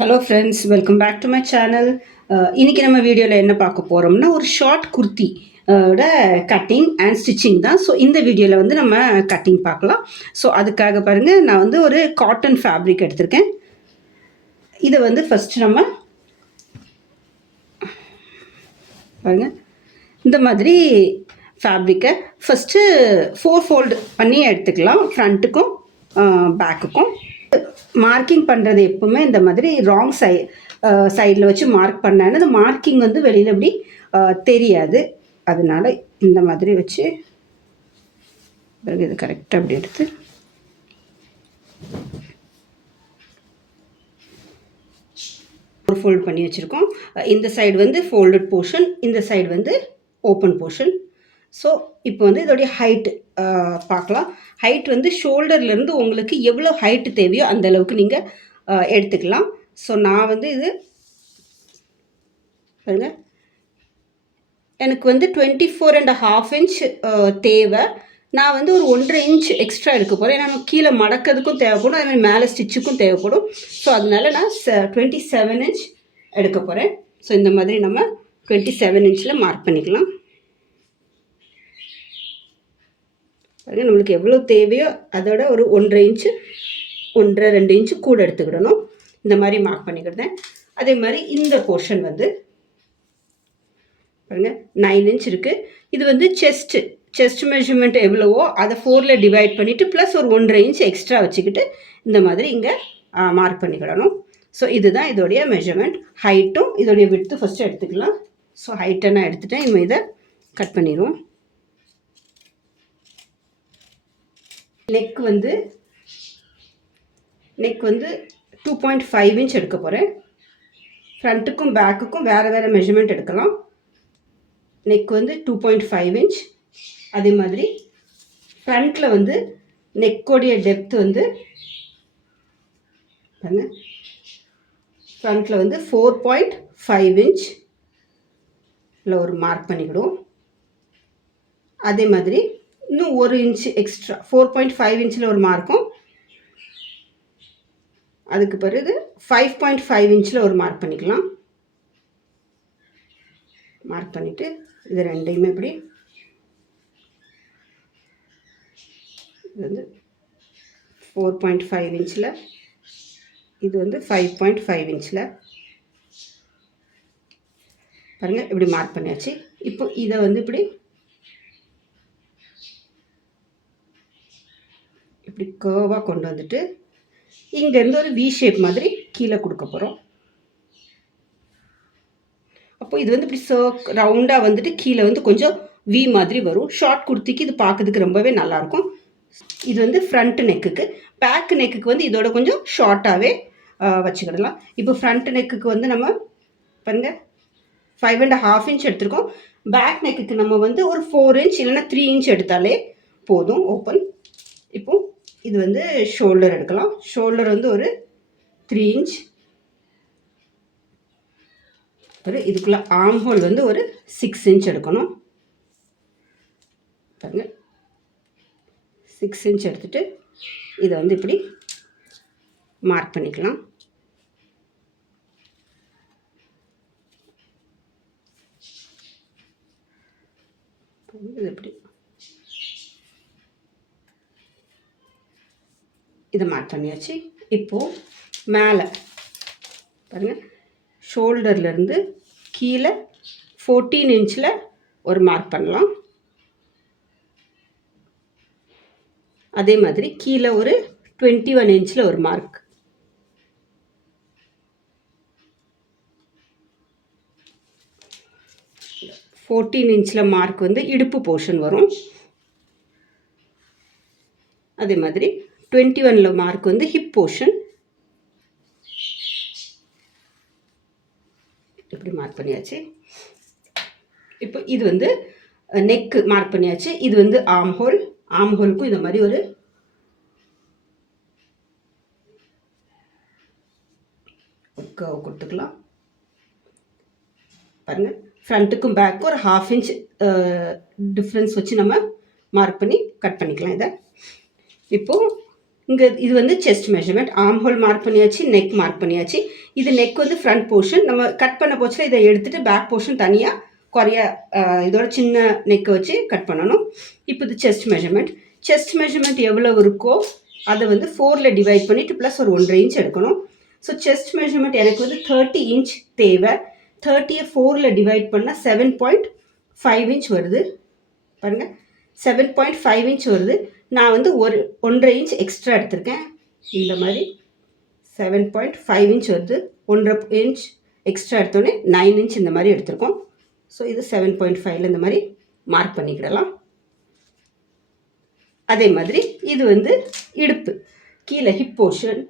Hello friends, welcome back to my channel. இன்றைக்கி நம்ம வீடியோவில் என்ன பார்க்க போகிறோம்னா ஒரு short kurti cutting and stitching தான். ஸோ இந்த வீடியோவில் வந்து நம்ம கட்டிங் பார்க்கலாம். ஸோ அதுக்காக பாருங்கள், நான் வந்து ஒரு காட்டன் ஃபேப்ரிக் எடுத்திருக்கேன். இதை வந்து ஃபஸ்ட்டு நம்ம பாருங்கள், இந்த மாதிரி ஃபேப்ரிக்கை ஃபஸ்ட்டு 4 ஃபோல்டு பண்ணி எடுத்துக்கலாம். ஃப்ரண்ட்டுக்கும் பேக்குக்கும் மார்க்கிங் பண்ணுறது எப்பவுமே இந்த மாதிரி ராங் சைடில் வச்சு மார்க் பண்ணேன்னு இந்த மார்க்கிங் வந்து வெளியில் இப்படி தெரியாது. அதனால இந்த மாதிரி வச்சு பிறகு இது கரெக்டாக அப்படி எடுத்து ஒரு ஃபோல்ட் பண்ணி வச்சுருக்கோம். இந்த சைடு வந்து ஃபோல்டட் போர்ஷன், இந்த சைடு வந்து ஓப்பன் போர்ஷன். ஸோ இப்போ வந்து இதோடைய ஹைட்டு பார்க்கலாம். ஹைட் வந்து ஷோல்டர்லேருந்து உங்களுக்கு எவ்வளோ ஹைட்டு தேவையோ அந்த அளவுக்கு நீங்கள் எடுத்துக்கலாம். ஸோ நான் வந்து இது பாருங்க, எனக்கு வந்து 24.5 இன்ச் தேவை. நான் வந்து ஒரு 1.5 இன்ச் எக்ஸ்ட்ரா எடுக்க போகிறேன். ஏன்னா நம்ம கீழே மடக்கிறதுக்கும் தேவைப்படும், அதே மாதிரி மேலே ஸ்டிச்சுக்கும் தேவைப்படும். ஸோ அதனால நான் 27 இன்ச் எடுக்க போகிறேன். ஸோ இந்த மாதிரி நம்ம 27 இன்ச்சில் மார்க் பண்ணிக்கலாம். நம்மளுக்கு எவ்வளோ தேவையோ அதோட ஒரு 1.5 இன்ச்சு 1.5-2 இன்ச்சு கூட எடுத்துக்கிடணும். இந்த மாதிரி மார்க் பண்ணிக்கிட்டேன். அதே மாதிரி இந்த போர்ஷன் வந்து பாருங்கள் 9 இன்ச் இருக்குது. இது வந்து செஸ்ட் மெஷர்மெண்ட் எவ்வளவோ அதை 4ல் டிவைட் பண்ணிவிட்டு ப்ளஸ் ஒரு 1.5 இன்ச் எக்ஸ்ட்ரா வச்சுக்கிட்டு இந்த மாதிரி இங்கே மார்க் பண்ணிக்கிடணும். ஸோ இதுதான் இதோடைய மெஷர்மெண்ட். ஹைட்டும் இதோடைய விட்த்து ஃபஸ்ட்டு எடுத்துக்கலாம். ஸோ ஹைட்டை நான் எடுத்துகிட்டேன். இனிமேல் இதை கட் பண்ணிடுவோம். நெக் வந்து 2.5 இன்ச் எடுக்க போகிறேன். ஃப்ரண்ட்டுக்கும் பேக்குக்கும் வேறு மெஷர்மெண்ட் எடுக்கலாம். நெக் வந்து 2.5 இன்ச். அதே மாதிரி ஃப்ரண்ட்டில் வந்து நெக்கோடைய டெப்த் வந்து ஃப்ரண்ட்டில் வந்து 4.5 இன்ச் ஒரு மார்க் பண்ணிக்கிடுவோம். அதே மாதிரி இன்னும் 1 இன்ச் எக்ஸ்ட்ரா 4.5 இன்ச்சில் ஒரு மார்க்கும், அதுக்கு பிறகு 5.5 இன்ச்சில் ஒரு மார்க் பண்ணிக்கலாம். மார்க் பண்ணிவிட்டு இது ரெண்டையுமே இப்படி இது வந்து 4.5 இன்ச்சில், இது வந்து 5.5 இன்ச்சில் பாருங்கள், இப்படி மார்க் பண்ணியாச்சு. இப்போ இதை வந்து இப்படி கர்வாக கொண்டு வந்துட்டு இங்கேருந்து ஒரு வி ஷேப் மாதிரி கீழே கொடுக்க போகிறோம். அப்போ இது வந்து இப்படி ரவுண்டாக வந்துட்டு கீழே வந்து கொஞ்சம் வி மாதிரி வரும். ஷார்ட் குர்த்திக்கு இது பார்க்கறதுக்கு ரொம்பவே நல்லாயிருக்கும். இது வந்து ஃப்ரண்ட் நெக்குக்கு. பேக் நெக்குக்கு வந்து இதோட கொஞ்சம் ஷார்ட்டாகவே வச்சுக்கிடலாம். இப்போ ஃப்ரண்ட் நெக்குக்கு வந்து நம்ம பாருங்கள் 5.5 இன்ச் எடுத்துருக்கோம். பேக் நெக்குக்கு நம்ம வந்து ஒரு 4 இன்ச் இல்லைன்னா 3 இன்ச் எடுத்தாலே போதும் ஓப்பன். இப்போ இது வந்து ஷோல்டர் எடுக்கலாம். ஷோல்டர் வந்து ஒரு 3 இன்ச். அப்புறம் இதுக்குள்ள ஆர்ம் ஹோல் வந்து ஒரு 6 இன்ச் எடுக்கணும். பாருங்க, 6 இன்ச் எடுத்துட்டு இதை வந்து இப்படி மார்க் பண்ணிக்கலாம். இது எப்படி இதை மார்க் பண்ணியாச்சு. இப்போது மேலே பாருங்கள், ஷோல்டர்லேருந்து கீழே 14 இன்ச்சில் ஒரு மார்க் பண்ணலாம். அதே மாதிரி கீழே ஒரு 21 இன்ச்சில் ஒரு மார்க். இன்ச்சில் மார்க் வந்து இடுப்பு போர்ஷன் வரும். அதே மாதிரி 21 மார்க் வந்து ஹிப் போர்ஷன். இப்படி மார்க் பண்ணியாச்சு. இப்போ இது வந்து நெக்கு மார்க் பண்ணியாச்சு. இது வந்து ஆர்ம் ஹோல். ஆர்ம் ஹோலுக்கும் இந்த மாதிரி ஒரு கர்வ் கொடுத்துக்கலாம். பாருங்கள், ஃப்ரண்ட்டுக்கும் பேக்கும் ஒரு 1/2 இன்ச் டிஃப்ரென்ஸ் வச்சு நம்ம மார்க் பண்ணி கட் பண்ணிக்கலாம். இதை இப்போது இங்கே இது வந்து chest measurement. Arm whole mark பண்ணியாச்சு, நெக் மார்க் பண்ணியாச்சு. இது நெக் வந்து ஃப்ரண்ட் போர்ஷன். நம்ம கட் பண்ண போச்சுல இதை எடுத்துகிட்டு பேக் போர்ஷன் தனியாக குறைய இதோட சின்ன நெக்கை வச்சு கட் பண்ணணும். இப்போ இது செஸ்ட் மெஷர்மெண்ட். செஸ்ட் மெஷர்மெண்ட் எவ்வளோ இருக்கோ அதை வந்து 4ல் டிவைட் பண்ணிவிட்டு ப்ளஸ் ஒரு 1.5 இன்ச் எடுக்கணும். ஸோ செஸ்ட் மெஷர்மெண்ட் எனக்கு வந்து 30 இன்ச் தேவை. 30யை 4ல் டிவைட் பண்ணால் 7.5 இன்ச் வருது. பாருங்கள், 7.5 இன்ச் வருது. நான் வந்து ஒரு 1.5 இன்ச் எக்ஸ்ட்ரா எடுத்திருக்கேன். இந்த மாதிரி 7.5 இன்ச் வருது. 1.5 இன்ச் எக்ஸ்ட்ரா எடுத்தோடனே 9 இன்ச் இந்த மாதிரி எடுத்திருக்கோம். ஸோ இது 7.5ல் இந்த மாதிரி மார்க் பண்ணிக்கிடலாம். அதே மாதிரி இது வந்து இடுப்பு கீழே ஹிப் போர்ஷன்,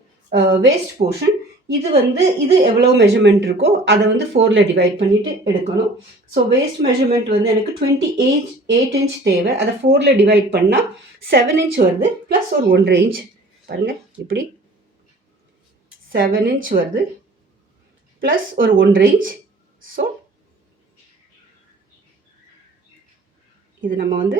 வேஸ்ட் போர்ஷன். இது வந்து இது எவ்வளோ மெஷர்மெண்ட் இருக்கோ அதை வந்து 4ல் டிவைட் பண்ணிவிட்டு எடுக்கணும். ஸோ வேஸ்ட் மெஷர்மெண்ட் வந்து எனக்கு 28 இன்ச் தேவை. அதை 4ல் டிவைட் பண்ணால் 7 இன்ச் வருது. ப்ளஸ் ஒரு 1.5 இன்ச். பாருங்கள், இப்படி 7 இன்ச் வருது ப்ளஸ் ஒரு 1.5 இன்ச். ஸோ இது நம்ம வந்து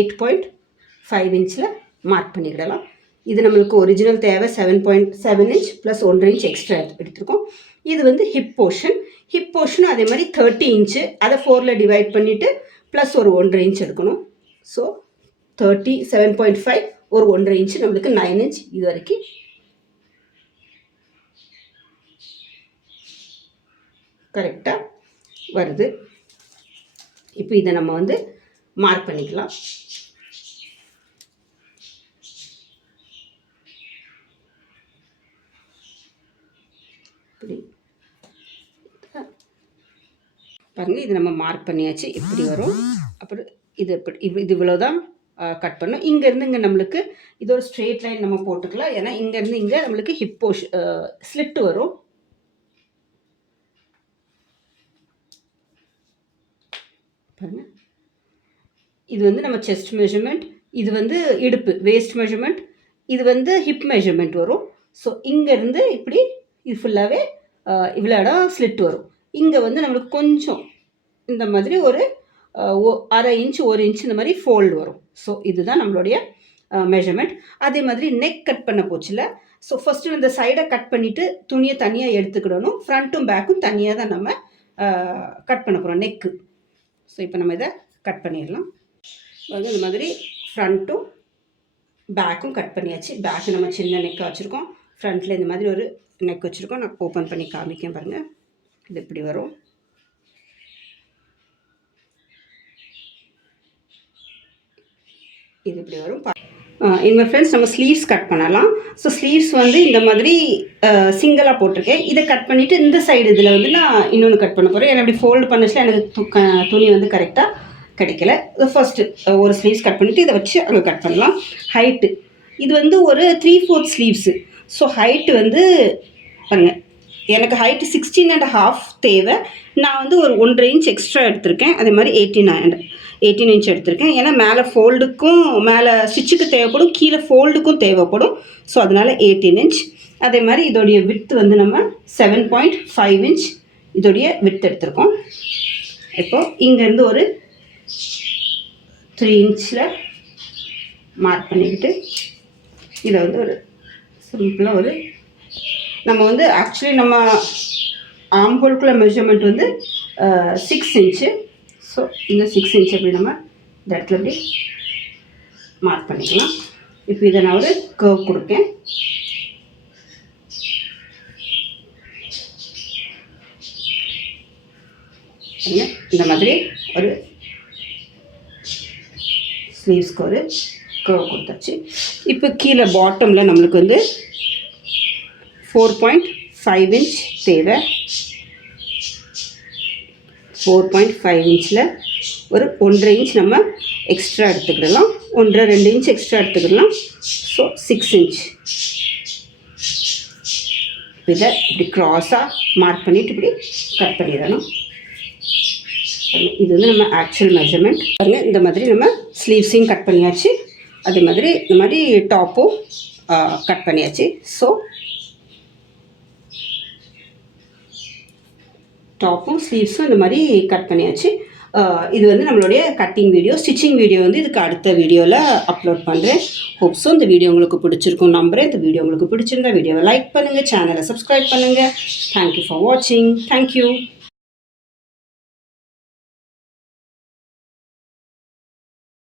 8.5 இன்ச்சில் மார்க் பண்ணிக்கிடலாம். இது நம்மளுக்கு ஒரிஜினல் தேவை 7.7 இன்ச் ப்ளஸ் 1.5 இன்ச் எக்ஸ்ட்ரா எடுத்திருக்கோம். இது வந்து ஹிப் போர்ஷன். ஹிப் போர்ஷன் அதே மாதிரி 30 இன்ச்சு. அதை 4ல் டிவைட் பண்ணிவிட்டு ப்ளஸ் ஒரு 1.5 இன்ச் எடுக்கணும். ஸோ 30, 7.5 ஒரு 1.5 இன்ச்சு நம்மளுக்கு 9 இன்ச் இது வரைக்கும் கரெக்டாக வருது. இப்போ இதை நம்ம வந்து மார்க் பண்ணிக்கலாம். இப்படி பாருங்கள், இது நம்ம மார்க் பண்ணியாச்சு. இப்படி வரும். அப்புறம் இது இது இவ்வளோ தான் கட் பண்ணணும். இங்கேருந்து இங்கே நம்மளுக்கு இது ஒரு ஸ்ட்ரெயிட் லைன் நம்ம போட்டுக்கலாம். ஏன்னா இங்கேருந்து இங்கே நம்மளுக்கு ஹிப் போர்ஷன் ஸ்லிட்டு வரும். பாருங்கள், இது வந்து நம்ம செஸ்ட் மெஷர்மெண்ட், இது வந்து இடுப்பு வேஸ்ட் மெஷர்மெண்ட், இது வந்து ஹிப் மெஷர்மெண்ட் வரும். ஸோ இங்கேருந்து இப்படி இது ஃபுல்லாகவே இவ்வளோ இடம் ஸ்லிட் வரும். இங்கே வந்து நம்மளுக்கு கொஞ்சம் இந்த மாதிரி ஒரு 1/2 இன்ச் 1 இன்ச் இந்த மாதிரி ஃபோல்டு வரும். ஸோ இதுதான் நம்மளுடைய மெஷர்மெண்ட். அதே மாதிரி நெக் கட் பண்ண போச்சுல. ஸோ ஃபஸ்ட்டு இந்த சைடை கட் பண்ணிவிட்டு துணியை தனியாக எடுத்துக்கிடணும். ஃப்ரண்ட்டும் பேக்கும் தனியாக தான் நம்ம கட் பண்ண போகிறோம் நெக்கு. ஸோ இப்போ நம்ம இதை கட் பண்ணிடலாம். இந்த மாதிரி ஃப்ரண்ட்டும் பேக்கும் கட் பண்ணியாச்சு. பேக்கு நம்ம சின்ன நெக்காக வச்சுருக்கோம். ஃப்ரண்ட்டில் இந்த மாதிரி ஒரு நெக் வச்சுருக்கோம். நான் ஓப்பன் பண்ணி காமிக்கேன் பாருங்கள். இது இப்படி வரும். இது இப்படி வரும். இனிமேல் ஃப்ரெண்ட்ஸ் நம்ம ஸ்லீவ்ஸ் கட் பண்ணலாம். ஸோ ஸ்லீவ்ஸ் வந்து இந்த மாதிரி சிங்கிளாக போட்டிருக்கேன். இதை கட் பண்ணிவிட்டு இந்த சைடு இதில் வந்து நான் இன்னொன்று கட் பண்ண போகிறேன். ஏன்னா அப்படி ஃபோல்டு பண்ணச்சுல எனக்கு துணி வந்து கரெக்டாக கிடைக்கல. ஃபஸ்ட்டு ஒரு ஸ்லீவ்ஸ் கட் பண்ணிவிட்டு இதை வச்சு அங்கே கட் பண்ணலாம். ஹைட்டு இது வந்து ஒரு 3/4 ஸ்லீவ்ஸு. ஸோ ஹைட்டு வந்து பாருங்கள், எனக்கு ஹைட்டு 16.5 தேவை. நான் வந்து ஒரு 1.5 இன்ச் எக்ஸ்ட்ரா எடுத்திருக்கேன். அதே மாதிரி 18 இன்ச் எடுத்திருக்கேன். ஏன்னா மேலே ஃபோல்டுக்கும் மேலே ஸ்டிச்சுக்கு தேவைப்படும், கீழே ஃபோல்டுக்கும் தேவைப்படும். ஸோ அதனால் 18 இன்ச். அதே மாதிரி இதோடைய விட்த் வந்து நம்ம 7.5 இன்ச் இதோடைய விட்த் எடுத்திருக்கோம். இப்போது இங்கேருந்து ஒரு 3 இன்ச்சில் மார்க் பண்ணிக்கிட்டு இதை வந்து ஒரு சிம்பிளாக ஒரு நம்ம வந்து ஆக்சுவலி நம்ம ஆர்ம் ஹோல்குள்ள மெஷர்மெண்ட் வந்து 6 இன்ச்சு. ஸோ இந்த 6 இன்ச் அப்படி நம்ம இந்த இடத்துல அப்படி மார்க் பண்ணிக்கலாம். இப்போ இதை நான் ஒரு கர்வ் கொடுப்பேன். இந்த மாதிரி ஒரு ஸ்லீவ்ஸ்க்கு ஒரு கர்வ் கொடுத்தாச்சு. இப்போ கீழே பாட்டமில் நம்மளுக்கு வந்து 4.5 இன்ச் தேவை. 4.5 இன்ச்சில் ஒரு 1.5 இன்ச் நம்ம எக்ஸ்ட்ரா எடுத்துக்கிடலாம். 1.5-2 இன்ச் எக்ஸ்ட்ரா எடுத்துக்கிடலாம். So 6 inch. இதை இப்படி க்ராஸாக மார்க் பண்ணிவிட்டு இப்படி கட் பண்ணிடணும். இது வந்து நம்ம ஆக்சுவல் மெஷர்மெண்ட். பாருங்கள், இந்த மாதிரி நம்ம ஸ்லீவ்ஸையும் கட் பண்ணியாச்சு. அதே மாதிரி இந்த மாதிரி டாப்பும் கட் பண்ணியாச்சு. ஸோ டாப்பும் ஸ்லீவ்ஸும் இந்த மாதிரி கட் பண்ணியாச்சு. இது வந்து நம்மளுடைய கட்டிங் வீடியோ. ஸ்டிச்சிங் வீடியோ வந்து இதுக்கு அடுத்த வீடியோவில் அப்லோட் பண்ணுறேன். ஹோப்ஸோ இந்த வீடியோ உங்களுக்கு பிடிச்சிருக்கும் நம்புகிறேன். இந்த வீடியோ உங்களுக்கு பிடிச்சிருந்தா வீடியோவை லைக் பண்ணுங்கள், சேனலை சப்ஸ்கிரைப் பண்ணுங்கள். தேங்க்யூ ஃபார் வாட்சிங். தேங்க்யூ.